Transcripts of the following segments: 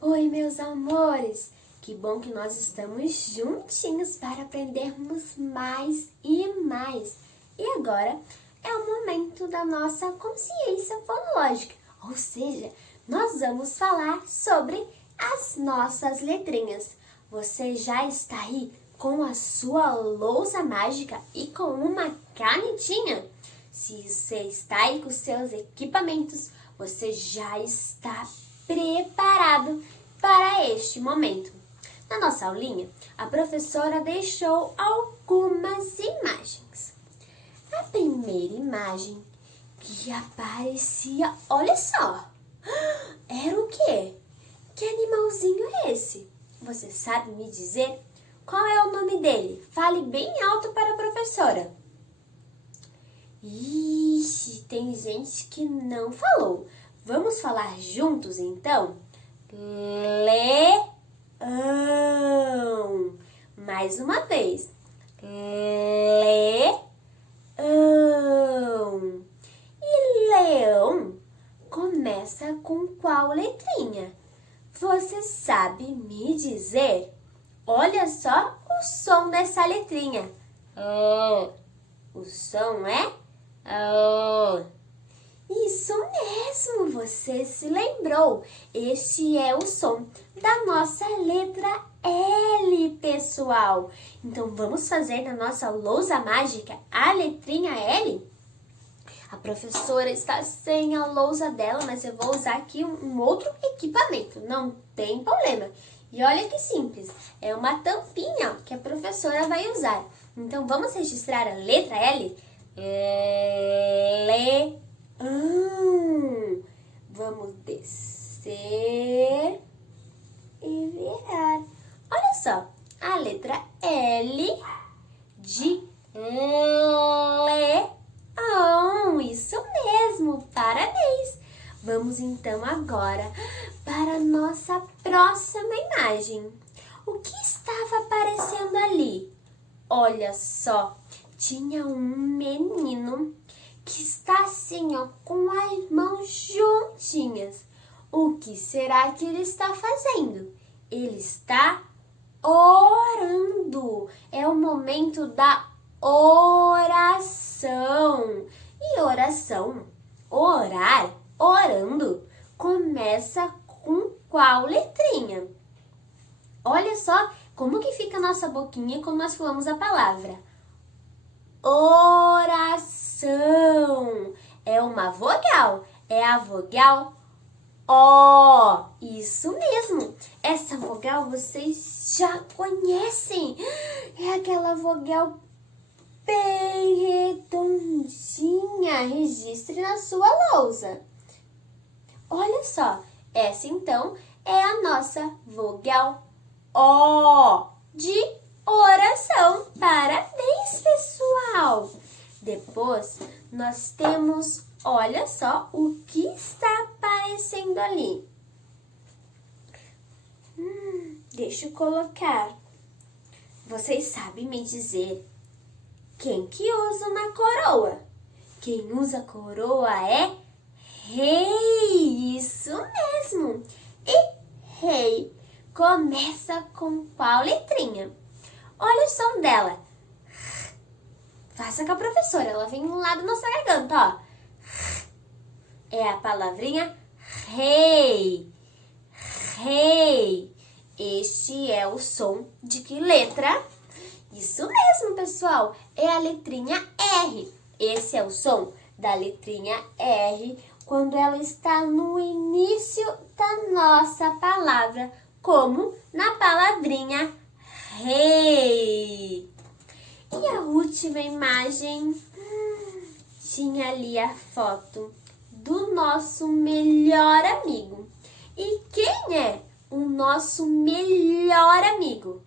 Oi, meus amores! Que bom que nós estamos juntinhos para aprendermos mais e mais. E agora é o momento da nossa consciência fonológica, ou seja, nós vamos falar sobre as nossas letrinhas. Você já está aí com a sua lousa mágica e com uma canetinha? Se você está aí com seus equipamentos, você já está preparado para este momento. Na nossa aulinha, a professora deixou algumas imagens. A primeira imagem que aparecia, olha só, era o quê? Que animalzinho é esse? Você sabe me dizer? Qual é o nome dele? Fale bem alto para a professora. Ixi, tem gente que não falou. Vamos falar juntos, então? Leão. Mais uma vez. Leão. E leão começa com qual letrinha? Você sabe me dizer? Olha só o som dessa letrinha. O som é Isso mesmo, você se lembrou. Este é o som da nossa letra L, pessoal. Então, vamos fazer na nossa lousa mágica a letrinha L? A professora está sem a lousa dela, mas eu vou usar aqui um outro equipamento. Não tem problema. E olha que simples, é uma tampinha que a professora vai usar. Então, vamos registrar a letra L? Vamos descer e virar. Olha só, a letra L de leão. Isso mesmo, parabéns. Vamos então agora para a nossa próxima imagem. O que estava aparecendo ali? Olha só, tinha um menino que está assim, ó, com as mãos juntinhas. O que será que ele está fazendo? Ele está orando. É o momento da oração. E oração, orar, orando, começa com qual letrinha? Olha só como que fica a nossa boquinha quando nós falamos a palavra oração. É uma vogal, é a vogal O. Isso mesmo, essa vogal vocês já conhecem. É aquela vogal bem redondinha. Registre na sua lousa. Olha só, essa então é a nossa vogal O de oração. Parabéns, pessoal! Depois, nós temos, olha só, o que está aparecendo ali. Deixa eu colocar. Vocês sabem me dizer quem que usa uma coroa? Quem usa coroa é rei. Isso mesmo. E rei começa com qual letrinha? Olha o som dela. Faça com a professora, ela vem lá da nossa garganta, ó. É a palavrinha rei. Rei. Este é o som de que letra? Isso mesmo, pessoal. É a letrinha R. Esse é o som da letrinha R quando ela está no início da nossa palavra, como na palavrinha rei. E a última imagem, tinha ali a foto do nosso melhor amigo. E quem é o nosso melhor amigo?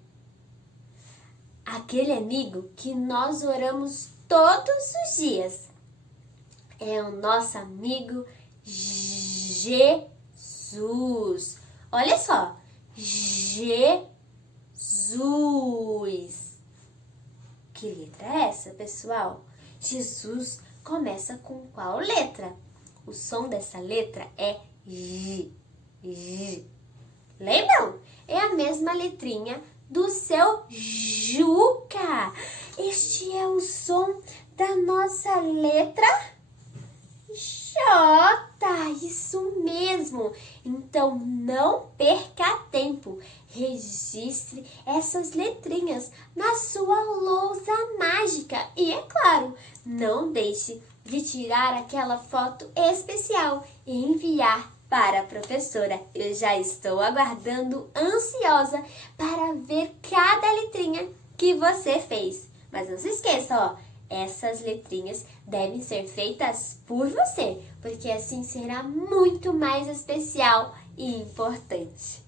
Aquele amigo que nós oramos todos os dias. É o nosso amigo Jesus. Olha só, Jesus. Que letra é essa, pessoal? Jesus começa com qual letra? O som dessa letra é J. Lembram? É a mesma letrinha do seu Juca. Este é o som da nossa letra J. Isso mesmo. Então não perca tempo. Registre essas letrinhas na sua lousa mágica. E é claro, não deixe de tirar aquela foto especial e enviar para a professora. Eu já estou aguardando ansiosa para ver cada letrinha que você fez. Mas não se esqueça, ó, essas letrinhas devem ser feitas por você, porque assim será muito mais especial e importante.